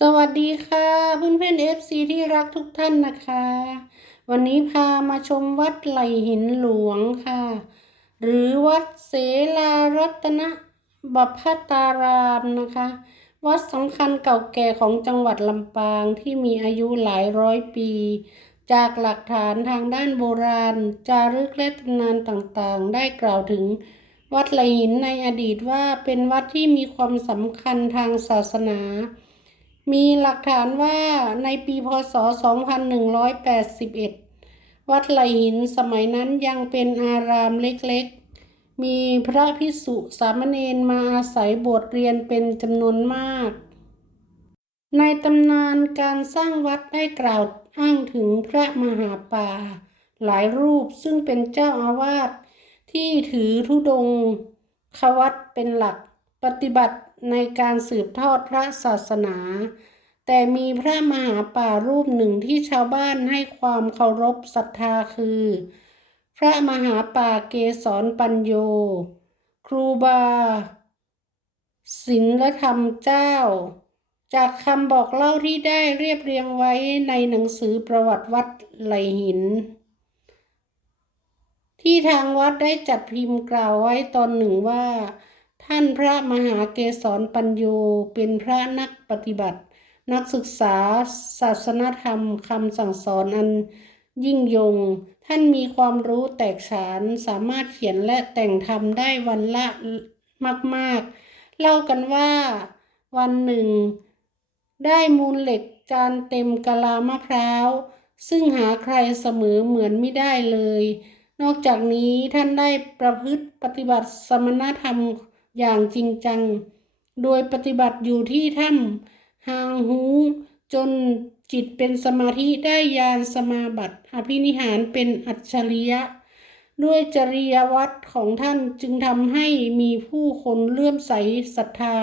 สวัสดีค่ะเพื่อนเพื่อนเอฟซีที่รักทุกท่านนะคะ วันนี้พามาชมวัดไหลหินหลวงค่ะ หรือวัดเสลารัตนบพัตารามนะคะ วัดสำคัญเก่าแก่ของจังหวัดลำปางที่มีอายุหลายร้อยปี จากหลักฐานทางด้านโบราณ จารึกและตำนานต่างๆ ได้กล่าวถึงวัดไหลหินในอดีตว่าเป็นวัดที่มีความสำคัญทางศาสนา มีหลักฐานว่าในปีพศ 2181 วัดไหลหินสมัยนั้นยังเป็นอารามเล็กๆ มีพระภิกษุสามเณรมาอาศัยบวชเรียนเป็นจำนวนมาก ในตำนานการสร้างวัดได้กล่าวอ้างถึงพระมหาป่า หลายรูปซึ่งเป็นเจ้าอาวาสที่ถือธุดงควัดเป็นหลักปฏิบัติ ในการสืบทอดพระศาสนา แต่มีพระมหาป่ารูปหนึ่งที่ชาวบ้านให้ความเคารพศรัทธาคือ พระมหาป่าเกสรปัญโย ครูบาศีลธรรมเจ้า จากคำบอกเล่าที่ได้เรียบเรียงไว้ในหนังสือประวัติวัดไหลหิน ที่ทางวัดได้จัดพิมพ์กล่าวไว้ตอนหนึ่งว่า ท่านพระมหาเกสรปัญโยเป็นพระนักปฏิบัติ นักศึกษาศาสนธรรมคำสั่งสอนอันยิ่งยง ท่านมีความรู้แตกฉานสามารถเขียนและแต่งทำได้วันละมาก ๆ เล่ากันว่าวันหนึ่ง ได้มูลเหล็กจานเต็มกะลามะพร้าว ซึ่งหาใครเสมอเหมือนไม่ได้เลย นอกจากนี้ท่านได้ประพฤติปฏิบัติสมณธรรม อย่างจริงจัง โดยปฏิบัติอยู่ที่ถ้ำหางหูจนจิตเป็นสมาธิได้ญาณสมาบัติอภินิหารเป็นอัจฉริยะ ด้วยจริยวัตรของท่านจึงทำให้มีผู้คนเลื่อมใสศรัทธา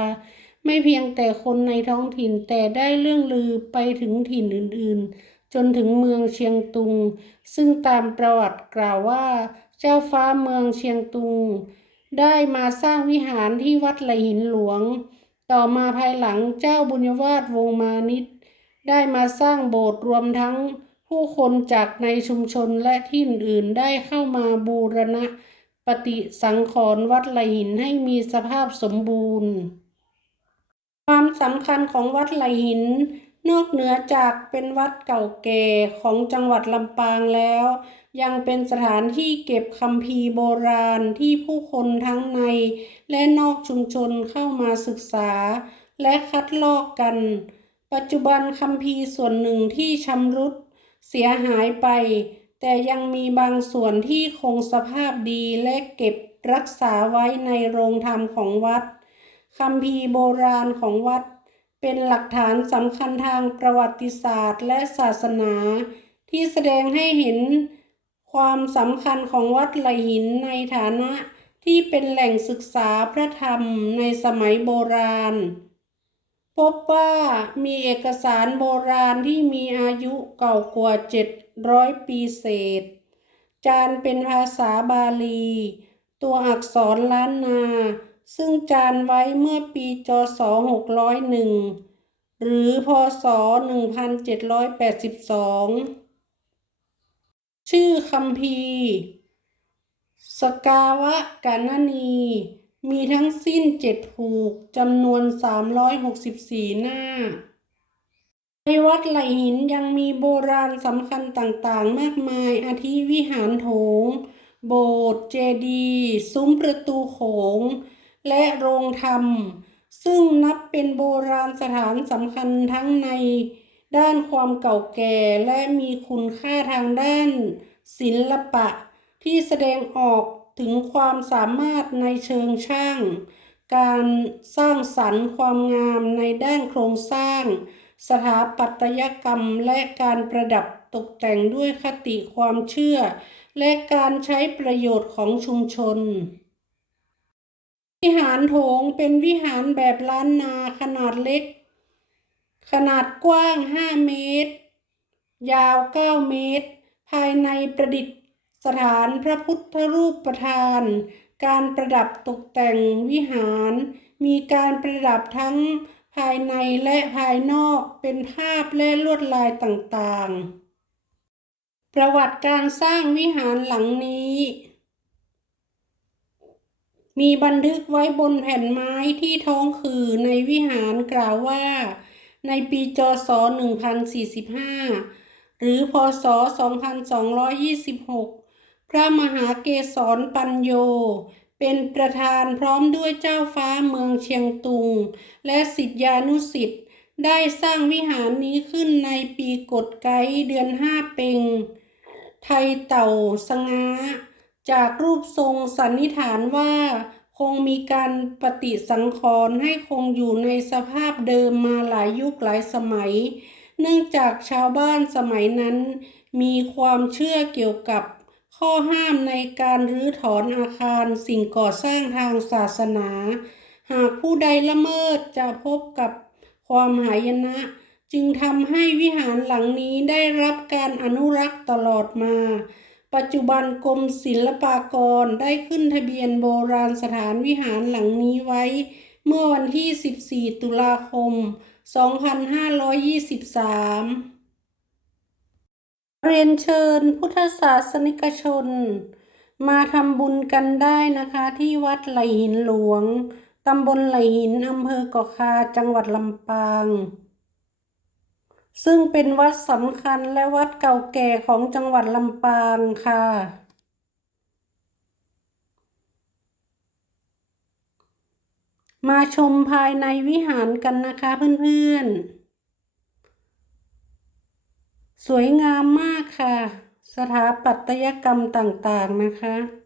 ไม่เพียงแต่คนในท้องถิ่นแต่ได้เรื่องลือไปถึงถิ่นอื่นๆ จนถึงเมืองเชียงตุง ซึ่งตามประวัติกล่าวว่า เจ้าฟ้าเมืองเชียงตุง ได้มาสร้างวิหารที่วัดไหลหินหลวง ต่อมาภายหลังเจ้าบุญวาสวงมานิตได้มาสร้างโบสถ์รวมทั้งผู้คนจากในชุมชนและที่อื่นๆได้เข้ามาบูรณะปฏิสังขรณ์วัดไหลหินให้มีสภาพสมบูรณ์ ความสำคัญของวัดไหลหิน นอกเหนือจากเป็นวัดเก่าแก่ของจังหวัดลำปางแล้ว ยังเป็นสถานที่เก็บคัมภีร์โบราณที่ผู้คนทั้งใน และนอกชุมชนเข้ามาศึกษา และคัดลอกกัน ปัจจุบันคัมภีร์ส่วนหนึ่งที่ชำรุดเสียหายไป แต่ยังมีบางส่วนที่คงสภาพดีและเก็บรักษาไว้ในโรงธรรมของวัดคัมภีร์โบราณของวัด เป็นหลักฐานสำคัญทางประวัติศาสตร์และศาสนา ที่แสดงให้เห็นความสำคัญของวัดไหลหินในฐานะที่เป็นแหล่งศึกษาพระธรรมในสมัยโบราณ พบว่ามีเอกสารโบราณที่มีอายุเก่ากว่า 700 ปีเศษ จานเป็นภาษาบาลี ตัวอักษรล้านนา ซึ่งจานไว้เมื่อปีจศ601 หรือพศ 1782 ชื่อคัมภีสกาวะกานนีมีทั้งสิ้นเจ็ดผูกจำนวน 364 หน้า ในวัดไหลหินยังมีโบราณสำคัญต่างๆ มากมาย อาทิวิหารโถง โบสถ์เจดีย์ซุ้มประตูโขง และโรงธรรม ซึ่งนับเป็นโบราณสถานสำคัญทั้งในด้านความเก่าแก่และมีคุณค่าทางด้านศิลปะ ที่แสดงออกถึงความสามารถในเชิงช่าง การสร้างสรรค์ความงามในด้านโครงสร้าง สถาปัตยกรรมและการประดับตกแต่งด้วยคติความเชื่อ และการใช้ประโยชน์ของชุมชน วิหารโถงเป็นวิหารแบบล้านนาขนาดเล็ก ขนาดกว้าง 5 เมตร ยาว 9 เมตร ภายในประดิษฐานพระพุทธรูปประธาน การประดับตกแต่งวิหาร มีการประดับทั้งภายในและภายนอกเป็นภาพและลวดลายต่างๆ ประวัติการสร้างวิหารหลังนี้ มีบันทึกไว้บนแผ่นไม้ที่ท้องคือในวิหารกล่าวว่า ในปีจศ1045 หรือพศ 2226 พระมหาเกศรปัญโย เป็นประธานพร้อมด้วยเจ้าฟ้าเมืองเชียงตุง และสิทธานุสิทธิ์ได้สร้างวิหารนี้ขึ้นในปีกฎไกเดือนห้าเป็ง ไทยเต่าสงา จากรูปทรงสันนิษฐานว่า คงมีการปฏิสังขรณ์ให้คงอยู่ในสภาพเดิมมาหลายยุคหลายสมัย เนื่องจากชาวบ้านสมัยนั้น มีความเชื่อเกี่ยวกับข้อห้ามในการรื้อถอนอาคารสิ่งก่อสร้างทางศาสนา หากผู้ใดละเมิดจะพบกับความหายนะ จึงทำให้วิหารหลังนี้ได้รับการอนุรักษ์ตลอดมา ปัจจุบันกรมศิลปากรได้ขึ้นทะเบียนโบราณสถานวิหารหลังนี้ไว้ เมื่อวันที่ 14 ตุลาคม 2523 เรียนเชิญพุทธศาสนิกชน มาทำบุญกันได้นะคะที่วัดไหลหินหลวง ตำบลไหลหินอำเภอเกาะคาจังหวัดลำปาง ซึ่งเป็นวัดสำคัญและวัดเก่าแก่ของจังหวัดลำปางค่ะ มาชมภายในวิหารกันนะคะเพื่อนๆ สวยงามมากค่ะ สถาปัตยกรรมต่างๆนะคะ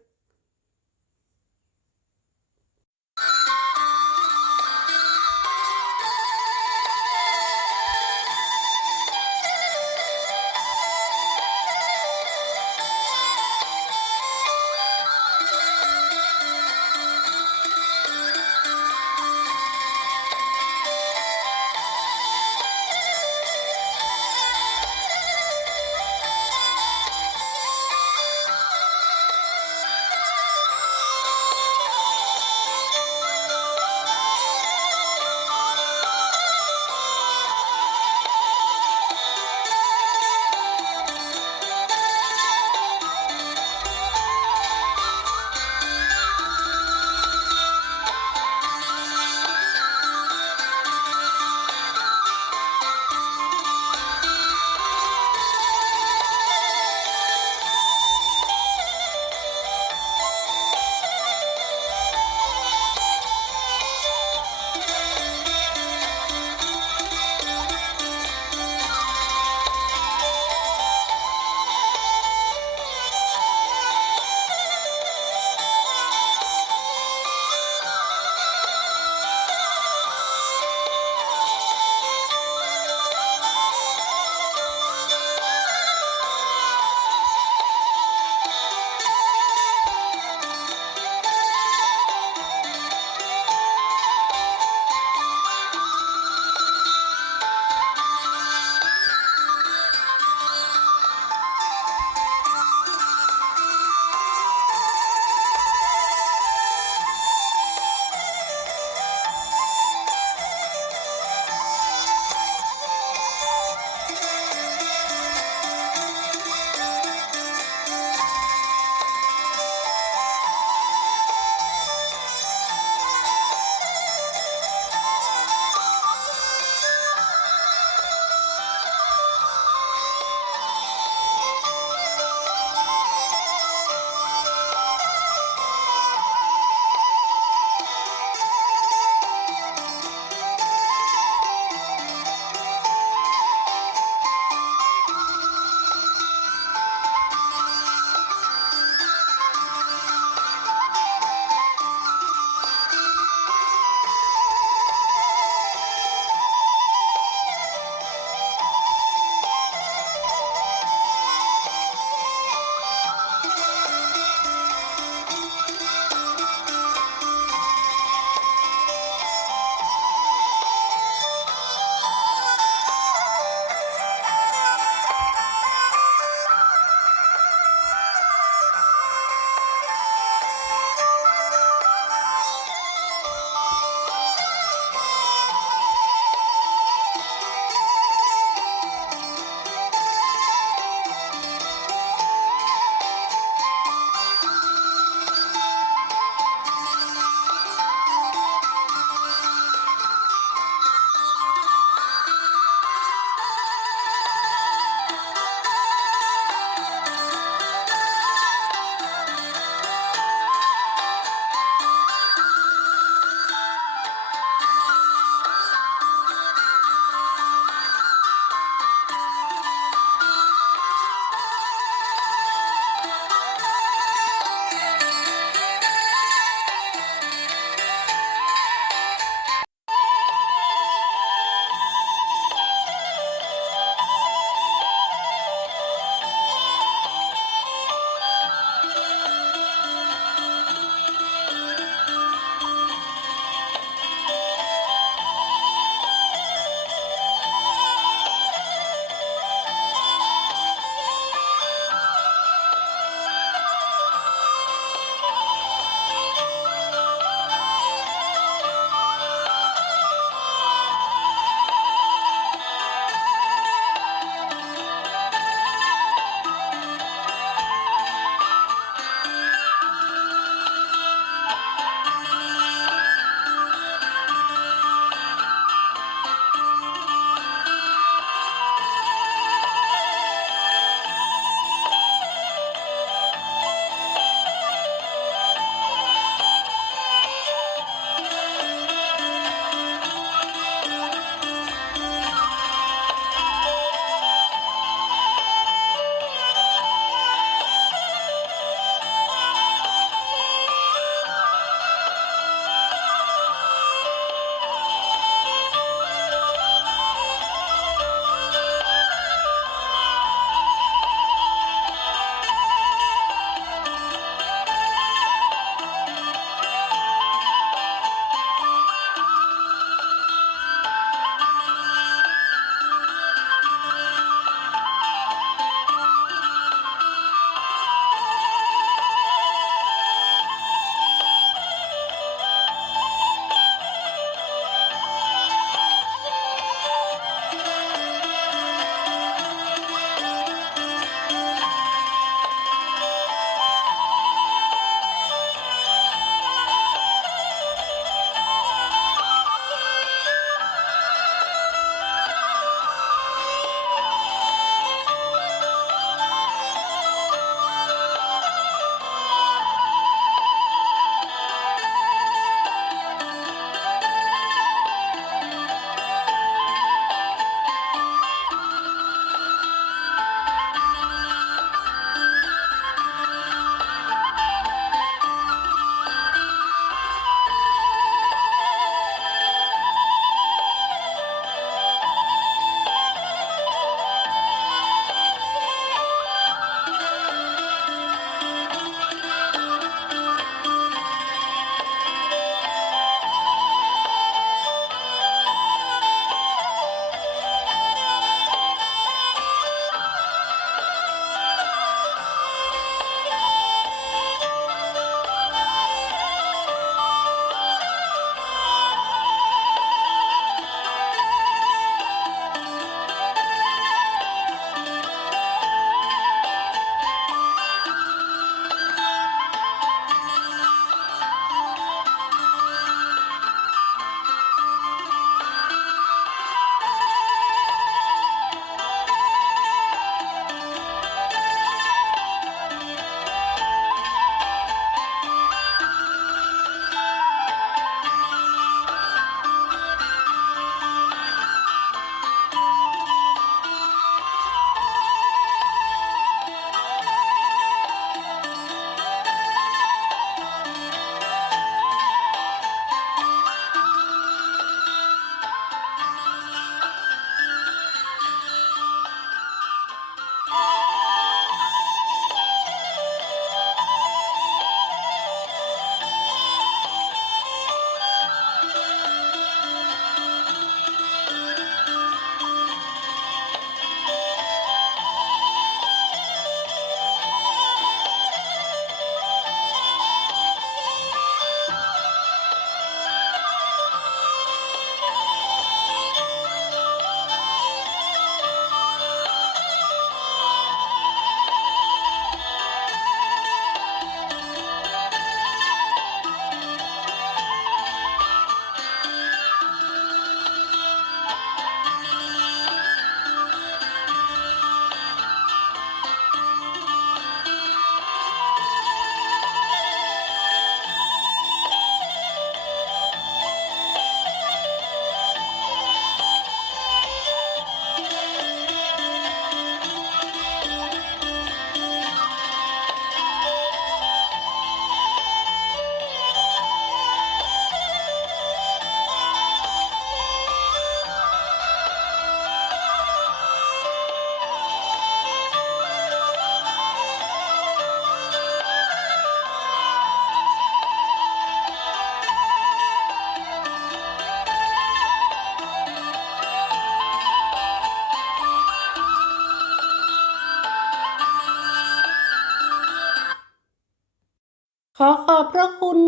ขอขอบพระคุณ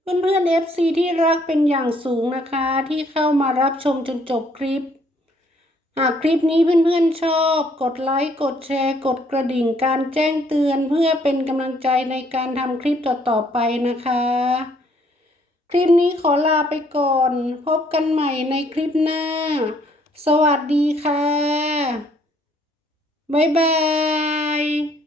เพื่อนๆ FC ที่รักเป็นอย่างสูงนะคะ ที่เข้ามารับชมจนจบคลิป หากคลิปนี้เพื่อนๆชอบ กดไลค์กดแชร์ กดกระดิ่งการแจ้งเตือนเพื่อเป็นกำลังใจในการทำคลิปต่อๆไปนะคะ คลิปนี้ขอลาไปก่อน พบกันใหม่ในคลิปหน้า สวัสดีค่ะ บ๊ายบาย